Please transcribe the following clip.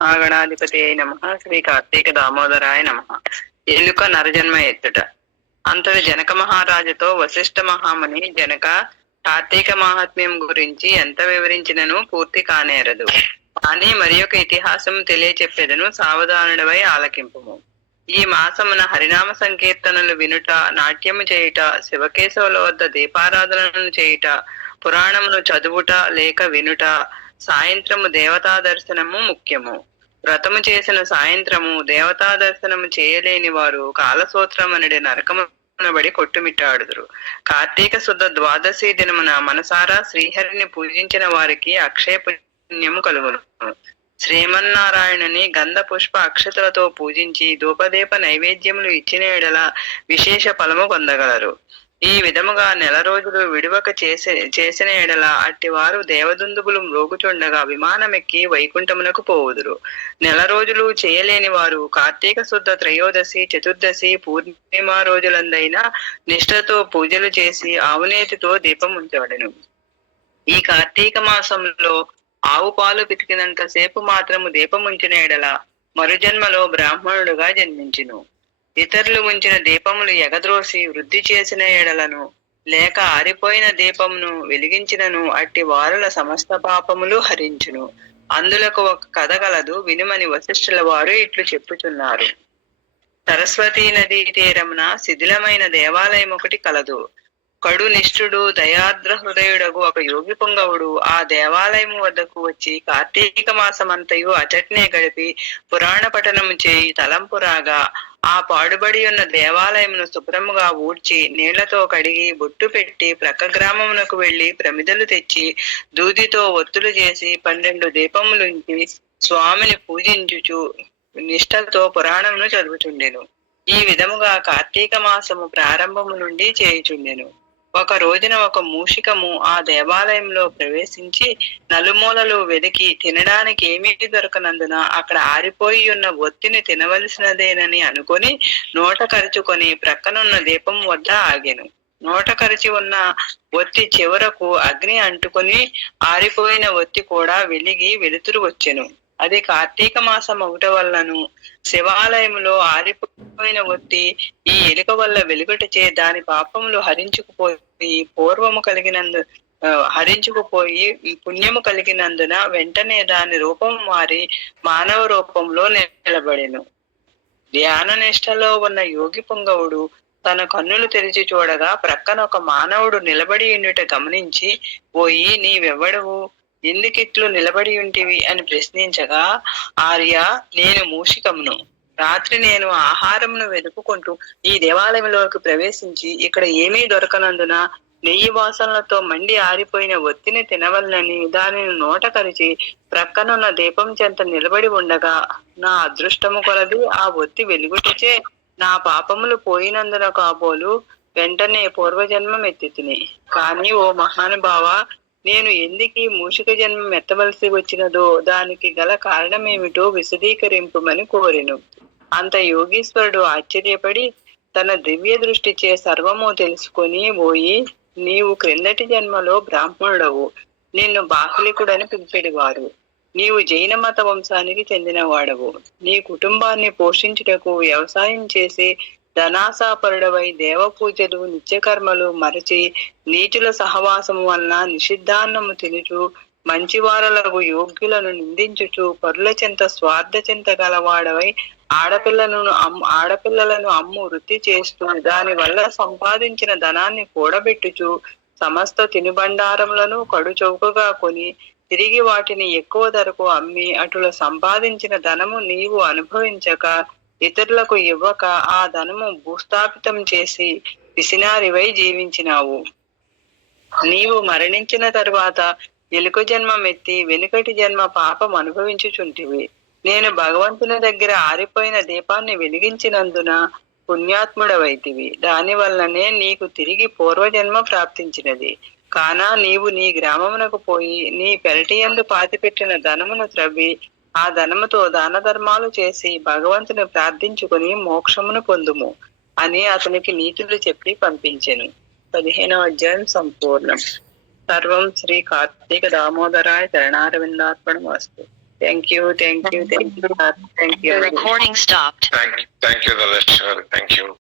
ఆగణాధిపతి అయి నమ. శ్రీ కార్తీక దామోదరాయ నమ. ఎలుక నరజన్మ ఎత్తుట. అంతటి జనక మహారాజుతో వశిష్ఠ మహాముని జనక కార్తీక మహాత్మ్యం గురించి ఎంత వివరించినను పూర్తి కానేరదు. కానీ మరి ఒక ఇతిహాసం తెలియచెప్పేదను సావధానుడవై ఆలకింపుము. ఈ మాసమున హరినామ సంకీర్తనలు వినుట నాట్యము చేయుట శివకేశవుల వద్ద దీపారాధనను చేయుట పురాణమును చదువుట లేక వినుట సాయంత్రము దేవతా దర్శనము ముఖ్యము. వ్రతము చేసిన సాయంత్రము దేవతా దర్శనము చేయలేని వారు కాలసూత్రమనడి నరకమునబడి కొట్టుమిట్టాడుదురు. కార్తీక శుద్ధ ద్వాదశి దినమున మనసారా శ్రీహరిని పూజించిన వారికి అక్షయ పుణ్యము కలుగును. శ్రీమన్నారాయణుని గంధ పుష్ప అక్షతలతో పూజించి ధూపదీప నైవేద్యములు ఇచ్చిన ఎడల విశేష ఫలము పొందగలరు. ఈ విధముగా నెల రోజులు విడివక చేసే చేసిన ఎడల అట్టి వారు దేవదుందుబులు మ్రోగుచుండగా విమానమెక్కి వైకుంఠమునకు పోవుదురు. నెల రోజులు చేయలేని వారు కార్తీక శుద్ధ త్రయోదశి చతుర్దశి పూర్ణిమ రోజులందైనా నిష్ఠతో పూజలు చేసి ఆవునేతితో దీపం ఉంచవడను ఈ కార్తీక మాసంలో ఆవు పాలు పితికినంత సేపు మాత్రము దీపం ఉంచిన ఎడల మరుజన్మలో బ్రాహ్మణుడుగా జన్మించును. ఇతరులు ముంచిన దీపములు ఎగద్రోసి వృద్ధి చేసిన ఎడలను లేక ఆరిపోయిన దీపమును వెలిగించినను అట్టి వారుల సమస్త పాపములు హరించును. అందులకు ఒక కథ గలదు వినుమని వశిష్ఠుల వారు ఇట్లు చెప్పుచున్నారు. సరస్వతీ నదీ తీరమున శిథిలమైన దేవాలయం ఒకటి కలదు. కడు నిష్ఠుడు దయాద్ర హృదయుడగు ఒక యోగి పొంగవుడు ఆ దేవాలయము వద్దకు వచ్చి కార్తీక మాసమంతయు అచట్నే గడిపి పురాణ పఠనము చేయి తలంపురాగా ఆ పాడుబడి ఉన్న దేవాలయమును శుభ్రముగా ఊడ్చి నీళ్ళతో కడిగి బొట్టు పెట్టి ప్రక్క గ్రామమునకు వెళ్ళి ప్రమిదలు తెచ్చి దూదితో ఒత్తులు చేసి పన్నెండు దీపములుంచి స్వామిని పూజించుచు నిష్టతో పురాణమును చదువుచుండెను. ఈ విధముగా కార్తీక మాసము ప్రారంభము నుండి చేయుచుండెను. ఒక రోజున ఒక మూషికము ఆ దేవాలయంలో ప్రవేశించి నలుమూలలు వెదికి తినడానికి ఏమీ దొరకనందున అక్కడ ఆరిపోయి ఉన్న ఒత్తిని తినవలసినదేనని అనుకొని నోట కరుచుకొని ప్రక్కనున్న దీపం వద్ద ఆగాను. నోట కరిచి ఉన్న ఒత్తి చివరకు అగ్ని అంటుకొని ఆరిపోయిన ఒత్తి కూడా వెలిగి వెలుతురు వచ్చెను. అది కార్తీక మాసం అవుట వల్లను శివాలయంలో ఆరిపోయిన ఒత్తి ఈ ఎలుక వల్ల వెలుగుటచే దాని పాపములు హరించుకుపోయి పూర్వము కలిగినందు హరించుకుపోయి పుణ్యము కలిగినందున వెంటనే దాని రూపం మారి మానవ రూపంలో నిలబడెను. ధ్యాన నిష్టలో ఉన్న యోగి పొంగవుడు తన కన్నులు తెరిచి చూడగా ప్రక్కన ఒక మానవుడు నిలబడి ఉండుట గమనించి పోయి నీవెవ్వడవు ఎందుకిట్లు నిలబడి ఉంటివి అని ప్రశ్నించగా ఆర్య నేను మూషికమును. రాత్రి నేను ఆహారమును వెతుకుంటూ ఈ దేవాలయంలోకి ప్రవేశించి ఇక్కడ ఏమీ దొరకనందున నెయ్యి వాసనలతో మండి ఆరిపోయిన ఒత్తిని తినవలనని దానిని నోట కరిచి ప్రక్కనున్న దీపం చెంత నిలబడి ఉండగా నా అదృష్టము కొలది ఆ ఒత్తి వెలుగుటిచే నా పాపములు పోయినందున కాబోలు వెంటనే పూర్వజన్మం ఎత్తితిని కానీ ఓ మహానుభావ నేను ఎందుకు మూషిక జన్మం ఎత్తవలసి వచ్చినదో దానికి గల కారణమేమిటో విశదీకరింపుమని కోరెను. అంత యోగీశ్వరుడు ఆశ్చర్యపడి తన దివ్య దృష్టిచే సర్వము తెలుసుకొని పోయి నీవు క్రిందటి జన్మలో బ్రాహ్మణుడవు. నిన్ను బాహ్లికుడని పిలిపెడివారు నీవు జైన మత వంశానికి చెందినవాడవు. నీ కుటుంబాన్ని పోషించుటకు వ్యవసాయం చేసి ధనాసాపరుడవై దేవ పూజలు నిత్యకర్మలు మరచి నీచుల సహవాసము వలన నిషిద్ధాన్నము తినుచు మంచివారలకు యోగ్యులను నిందించుచు పరుల చెంత స్వార్థ చెంత గలవాడవై ఆడపిల్లను అమ్ము ఆడపిల్లలను అమ్ము వృత్తి చేస్తూ దాని వల్ల సంపాదించిన ధనాన్ని కూడబెట్టుచు సమస్త తినుబండారములను కడు చౌకగా కొని తిరిగి వాటిని ఎక్కువ ధరకు అమ్మి అటుల సంపాదించిన ధనము నీవు అనుభవించక ఇతరులకు ఇవ్వక ఆ ధనము భూస్థాపితం చేసి పిసినారివై జీవించినావు. నీవు మరణించిన తరువాత ఎలుక జన్మం ఎత్తి వెనుకటి జన్మ పాపం అనుభవించుచుంటివి. నేను భగవంతుని దగ్గర ఆరిపోయిన దీపాన్ని వెలిగించినందున పుణ్యాత్ముడవైతివి. దాని వల్లనే నీకు తిరిగి పూర్వజన్మ ప్రాప్తించినది. కానా నీవు నీ గ్రామమునకు పోయి నీ పెరటియందు పాతిపెట్టిన ధనమును త్రవ్వి ఆ ధనముతో దాన ధర్మాలు చేసి భగవంతుని ప్రార్థించుకుని మోక్షమును పొందుము అని అతనికి నీతులు చెప్పి పంపించెను. పదిహేనవ అధ్యాయం సంపూర్ణం. సర్వం శ్రీ కార్తీక దామోదరాయ చరణారవిందార్పణం వస్తు thank you thank you thank you thank you